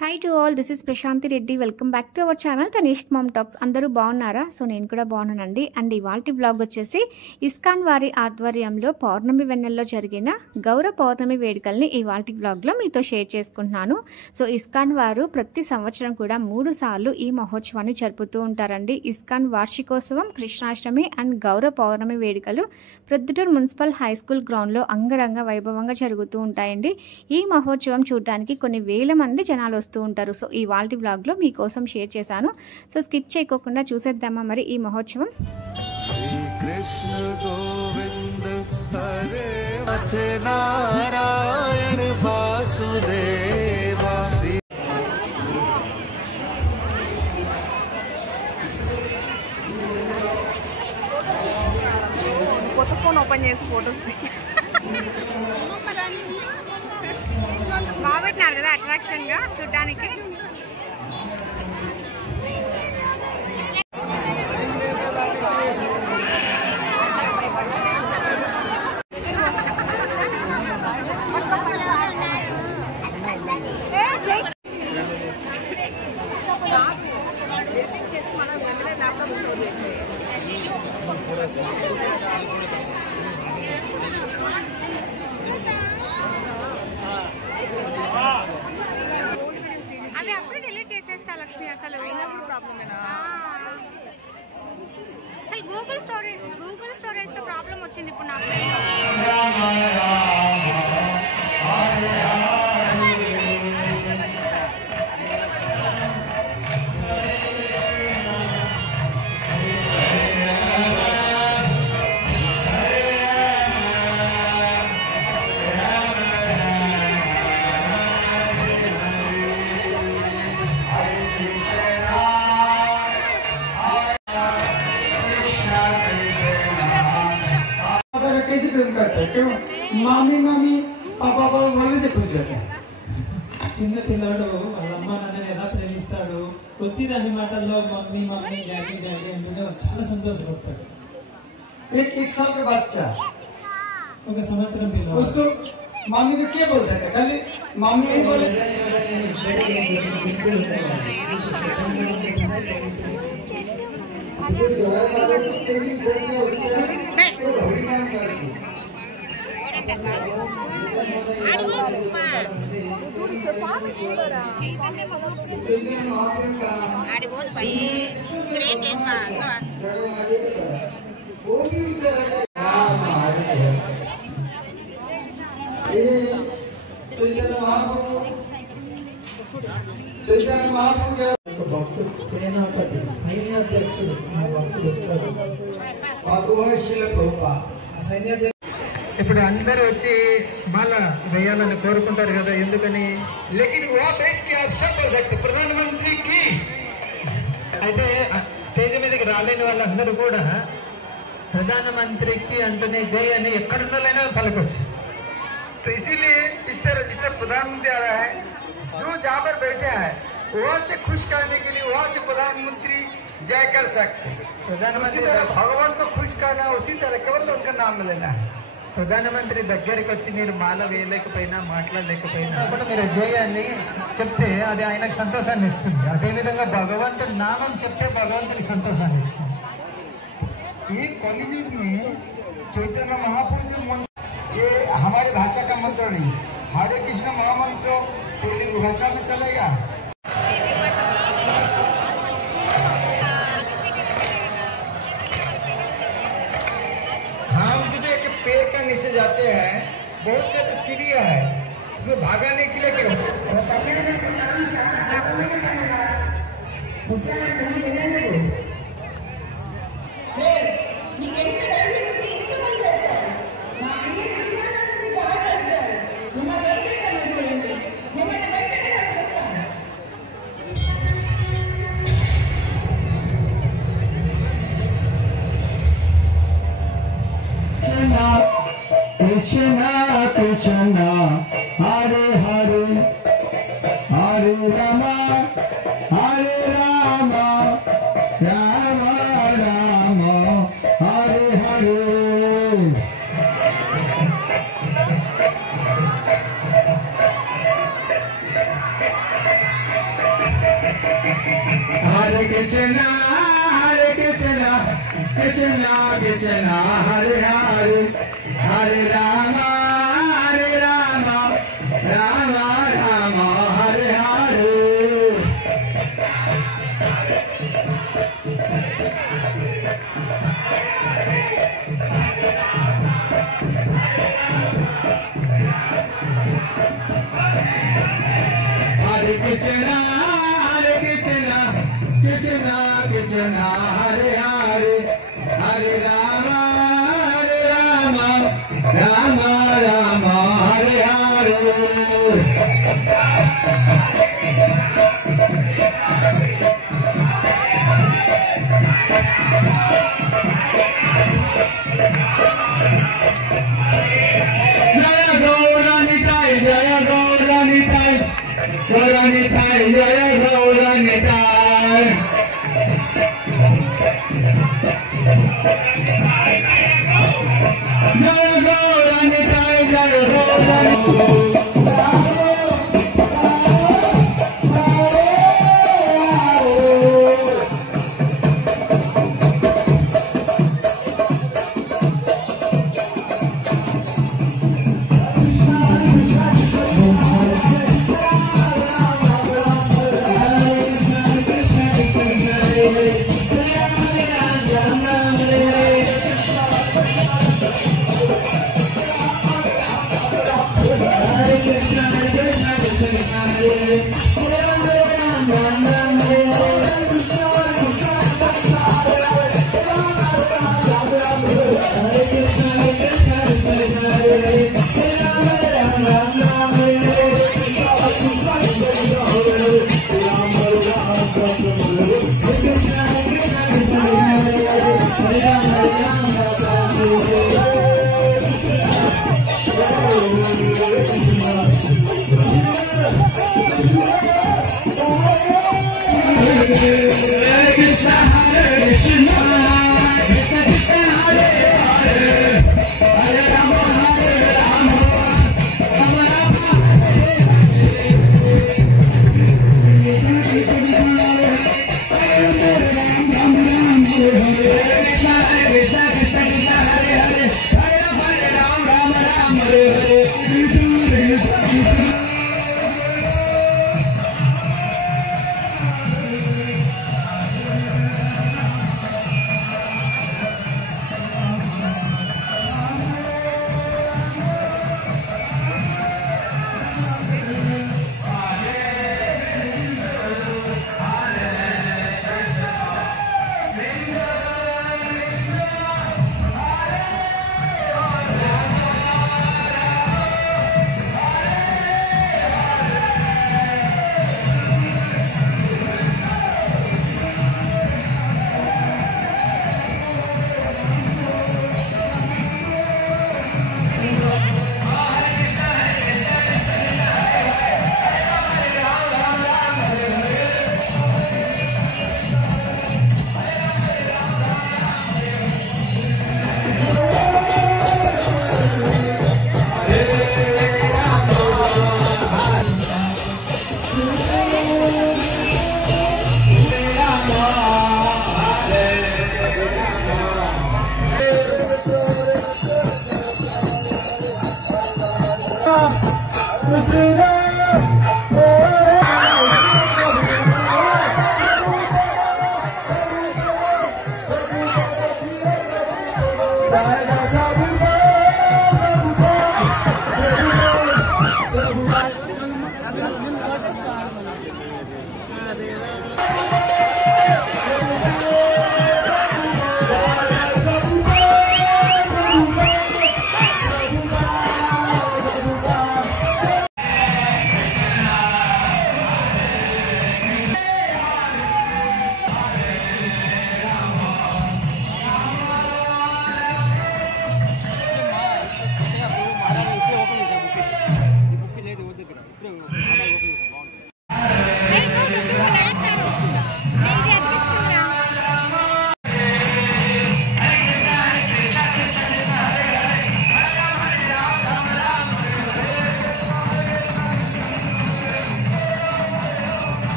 Hi to all, this is Prashanti Reddy. Welcome back to our channel Tanishk mom talks. అందరూ బాగున్నారా? So నేను కూడా బాగున్నానండి. అండ్ ఇవాల్టి బ్లాగ్ వచ్చేసి ఇస్కాన్ వారి ఆధ్వర్యంలో పౌర్ణమి వెన్నెల్లో జరిగిన గౌర పౌర్ణమి వేడుకల్ని ఇవాల్టి బ్లాగ్లో మీతో షేర్ చేసుకుంటున్నాను. సో ఇస్కాన్ వారు ప్రతి సంవత్సరం కూడా 3 సార్లు ఈ మహోత్సవాన్ని జరుపుతూ ఉంటారండి. ఇస్కాన్ వార్షికోత్సవం, కృష్ణాష్టమి అండ్ గౌర పౌర్ణమి వేడుకలు ప్రొద్దుటూరు మున్సిపల్ హై స్కూల్ గ్రౌండ్లో అంగరంగ వైభవంగా జరుగుతూ ఉంటాయండి. ఈ మహోత్సవం చూడడానికి కొన్ని వేల మంది జనాలు వస్తూ ఉంటారు. సో ఈ వాల్టి బ్లాగ్ లో మీకోసం షేర్ చేశాను. సో స్కిప్ చేయకోకుండా చూసేద్దామా మరి ఈ మహోత్సవం. శ్రీకృష్ణ గోవింద హరే నారాయణ వాసుదేవ. కొత్త ఫోన్ ఓపెన్ చేసి ఫోటోస్ బాగుంటున్నారు కదా అట్రాక్షన్ గా చూడడానికి. అది అప్పుడు డిలీట్ చేసేస్తా లక్ష్మి. అసలు అసలు గూగుల్ స్టోరేజ్ తో ప్రాబ్లం వచ్చింది ఇప్పుడు నాకు. మామీ మామీ పాపా వాళ్ళే खुश होते हैं. చిన్న పిల్లాడు వాళ్ళ అమ్మ నాన్నని ఎలా ప్రేమిస్తాడు, వచ్చి అన్ని మాటల్లో మమ్మీ మమ్మీ డాడీ డాడీ అంటుంటే చాలా సంతోషపడతారు. एक साल का बच्चा ఒక సంవత్సరం పిల్లవాడు उसको मामी को क्या बोल सकता है? खाली मामी ही बोले. ఆడిపోదు పై ఏం లేదు మా సేనాపతి సైన్యాధ్యక్షుడు సైన్యాధ్యక్షుడు. ఇప్పుడు అందరూ వచ్చి మాల వేయాలని కోరుకుంటారు కదా, ఎందుకని? ప్రధానమంత్రికి అయితే స్టేజ్ మీదకి రాలేని వాళ్ళందరూ కూడా ప్రధానమంత్రికి అంటూనే జై అని ఎక్కడున్నలైనా పలకొచ్చు. तो इसीलिए इस तरह जिससे प्रधानमंत्री आ रहा है, जो जहाँ पर बैठे हैं वहाँ से खुश करने के लिए वहाँ से प्रधानमंत्री जय कर सकते. प्रधानमंत्री भगवान को खुश करना, उसी तरह केवल उनका नाम लेना है. ప్రధానమంత్రి దగ్గరికి వచ్చి మీరు మాల వేయలేకపోయినా మాట్లాడలేకపోయినా అప్పుడు మీరు జై అని చెప్తే అది ఆయనకు సంతోషాన్ని ఇస్తుంది. అదేవిధంగా భగవంతుడి నామం చెప్తే భగవంతుడికి సంతోషాన్ని ఇస్తుంది. ఈ कलयुग में चैतन्य महापुरुष ये हमारी भाषा का मंत्र नहीं, हरे कृष्ण महामंत्र तेलुगु भाषा में चलेगा. हम जो एक पेड़ के नीचे जाते हैं, बहुत से चिड़िया है, उसे भागाने के लिए क्या Krishna Krishna Hare Hare Hare Rama Ram Ram Hare Hare. Hare Krishna, Hare Krishna, Krishna Krishna, Hare Hare, Hare Rama, Rama Rama, Hare Hare. Hare Krishna, Hare Krishna, Krishna Krishna, Hare Hare, Hare Rama, Rama Rama, Hare Hare. Jaya Gauranitai, Jaya Gauranitai, Gauranitai, Jaya Gauranitai. Jaya Gauranitai, Jaya Gauranitai.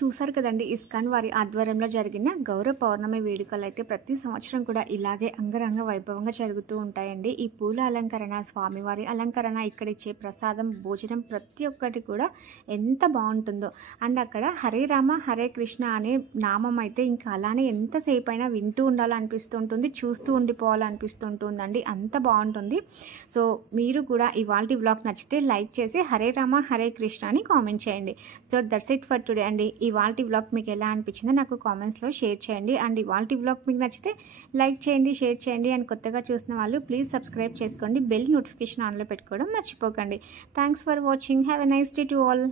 చూసారు కదండి, ISKCON వారి ఆధ్వర్యంలో జరిగిన గౌర పౌర్ణమి వేడుకలు అయితే ప్రతి సంవత్సరం కూడా ఇలాగే అంగరంగ వైభవంగా జరుగుతూ ఉంటాయండి. ఈ పూల అలంకరణ, స్వామివారి అలంకరణ, ఇక్కడ ఇచ్చే ప్రసాదం, భోజనం ప్రతి ఒక్కటి కూడా ఎంత బాగుంటుందో. అండ్ అక్కడ హరే రామ హరే కృష్ణ అనే నామం అయితే ఇంకా అలానే ఎంతసేపు అయినా వింటూ ఉండాలనిపిస్తుంటుంది, చూస్తూ ఉండిపోవాలనిపిస్తుంటుందండి, అంత బాగుంటుంది. సో మీరు కూడా ఇవాల్టి వ్లాగ్ నచ్చితే లైక్ చేసి హరే రామ హరే కృష్ణ అని కామెంట్ చేయండి. So that's it for today అండి. ఇవాల్టి వ్లాగ్ మీకు ఎలా అనిపించిందో నాకు కామెంట్స్లో షేర్ చేయండి. అండ్ ఇవాల్టి వ్లాగ్ మీకు నచ్చితే లైక్ చేయండి, షేర్ చేయండి. అండ్ కొత్తగా చూసిన వాళ్ళు ప్లీజ్ సబ్స్క్రైబ్ చేసుకోండి, బెల్ నోటిఫికేషన్ ఆన్లో పెట్టుకోవడం మర్చిపోకండి. Thanks for watching. Have a nice day to all.